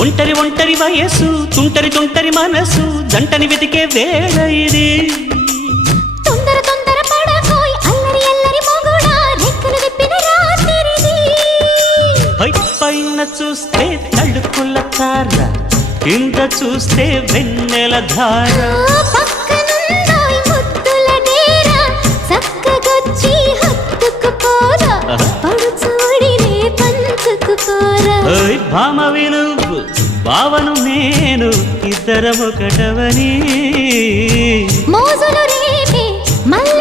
ఒంటరి ఒంటరి వయసు తుంటరి తుంటరి మనసు జంటని వెతికే వేళ ఇది తొందర తొందర పడకోయ్ అల్లరి అల్లరి మొగుడా రెక్కలు విప్పిన రాత్రిది పైన చూస్తే తడుకుల తార కింద చూస్తే వెన్నెల ధార పక్కనుందోయ్ ముద్దుల డేరా చక్కగొచ్చి హత్తుకుపోరా పడుచోడినే పంచుకుపోరా భామవి నువ్వు భావను నేను ఇద్దరమొకటవని మోజులు రేపే మల్ల